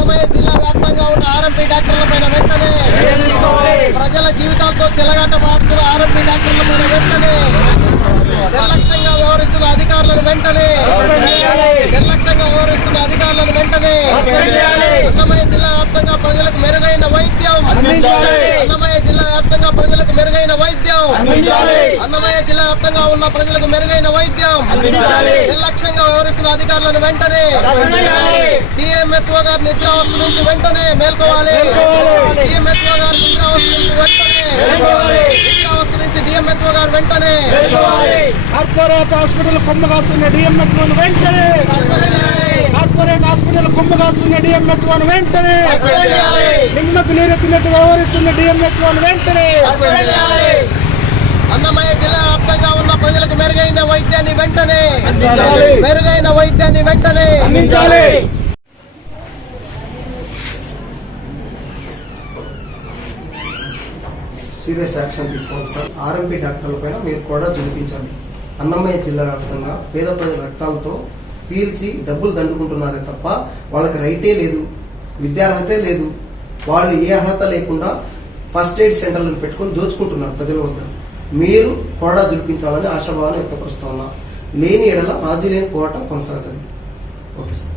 అన్నమయ్య జిల్లా వ్యాప్తంగా ఉన్న ఆర్ఎంపీ డాక్టర్ల పైన వెంటనే ప్రజల జీవితాలతో చెలగాట మాడుతున్న ఆర్ఎంపీ డాక్టర్ల పైన వెంటనే నిర్లక్ష్యంగా వ్యవహరిస్తున్న అధికారులను వెంటనే నిర్లక్ష్యంగా వ్యవహరిస్తున్న అధికారులను వెంటనే అన్నమయ్య జిల్లా వ్యాప్తంగా ప్రజలకు మెరుగైన వైద్యం. అన్నమయ్య జిల్లా వ్యాప్తంగా ప్రజలకు మెరుగైన వైద్యం. అన్నమయ్య జిల్లా వ్యాప్తంగా ఉన్న ప్రజలకు మెరుగైన వైద్యం. వ్యవహరిస్తున్న అధికారులను వెంటనే డిఎంహెచ్ఓ గారి నిద్రావస్థ నుంచి వెంటనే మేల్కోవాలి. డిఎంహెచ్ఓ గారి నిద్రావస్థ నుంచి వెంటనే నిద్రావస్థ నుంచి డిఎంహెచ్ఓ గారు వెంటనే కార్పొరేట్ హాస్పిటల్ కుమ్మగాస్తున్న డిఎంహెచ్ఓ వెంటనే కార్పొరేట్ హాస్పిటల్ కుమ్మగాస్తున్న డిఎంహెచ్ఓ వెంటనే నిమ్మకు నీరెత్తినట్టు వ్యవహరిస్తున్న డిఎంహెచ్ఓ వెంటనే అన్నమయ్య జిల్లా వ్యాప్తంగా ఉన్న ప్రజలకు మెరుగైన వైద్యాన్ని వెంటనే. మెరుగైన వైద్యాన్ని వెంటనే. అందించాలి. సీరియస్ యాక్షన్ తీసుకోవాలి సార్. ఆర్ఎంపీ డాక్టర్ల పైన మీరు కూడా చూపించాలి అన్నమయ్య జిల్లా వ్యాప్తంగా పేద ప్రజల రక్తాలతో పీల్చి డబ్బులు దండుకుంటున్నారే తప్ప వాళ్ళకి రైటే లేదు విద్యార్హతే లేదు. వాళ్ళు ఏ అర్హత లేకుండా ఫస్ట్ ఎయిడ్ సెంటర్లను పెట్టుకొని దోచుకుంటున్నారు ప్రజల వద్ద. మీరు కొరడా చూపించాలని ఆశాభావాన్ని వ్యక్తపరుస్తా ఉన్నా. లేని ఎడల రాజీ లేని పోరాటం కొనసాగుతుంది ఓకే సార్.